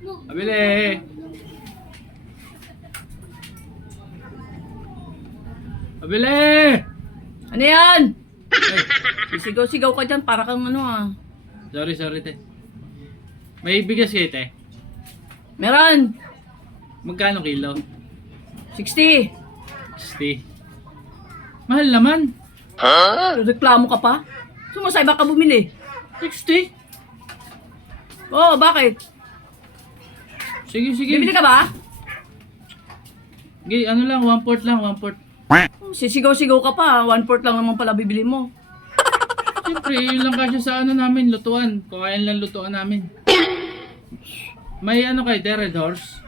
Pabili. Pabili. Ano yan? Ay, Sisigaw-sigaw ka dyan para kang ano ah. sorry te. May bigas kayo te? Meron. Magkano kilo? 60. 60. Mahal naman. Reklamo ka pa? Sumasay ba ka bumili? 60? Oo, bakit? Sige, sige. Bibili ka ba? Sige, ano lang, 1/4 lang, 1/4. Sisigaw-sigaw ka pa. 1/4 lang naman pala bibili mo. Siyempre, yun lang kasi sa ano namin, lutuan. Kung kaya lang lutuan namin. May ano kayo, te, Red Horse?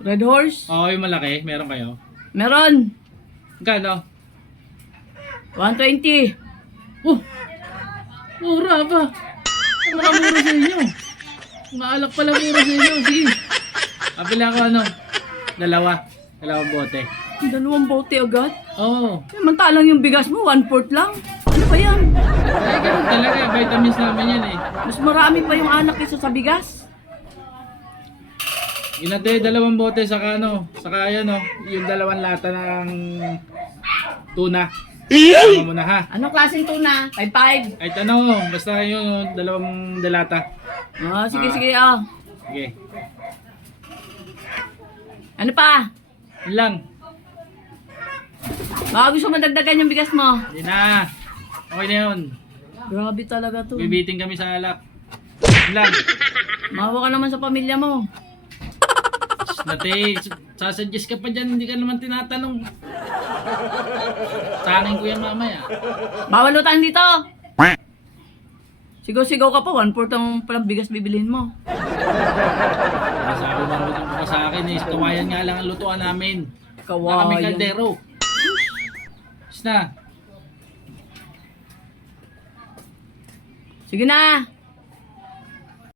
Red Horse? Oo, yung malaki, meron kayo. Meron. Magkano? 120. Oh! Mura ba? Ang mura sa inyo. Maalak pala mura sa inyo. Sige. Kapila ko ano? Dalawang bote. 2 bote agad? Oo. Samantalang yung bigas mo, 1/4 lang. Ano ba yan? Ay, ganun talaga. Vitamins namin yan eh. Mas marami pa yung anak kaysa sa bigas. Inate, 2 bote saka ano, saka yan oh, yung 2 lata ng tuna. Ano muna ha? Anong klaseng tuna? 5-5. Ay tanong, basta yung 2 dalata. Ah, sige ah. Sige. Ano pa? Yun lang. Baka gusto mo dagdagan yung bigas mo. Hindi na. Okay na yun. Grabe talaga to. Bibiting kami sa alak. Yun lang. Mawa ka naman sa pamilya mo. Nate, sasuggest ka pa dyan, hindi ka naman tinatanong. Sa akin ko yan mamaya. Bawal utang dito. Sigaw-sigaw ka pa, 1/4 ang palang bigas bibilhin mo. Sabi mo ka sa akin eh, kawayan nga lang ang lutuan namin. Baka may Kawayan. kaldero. Is na. Sige na.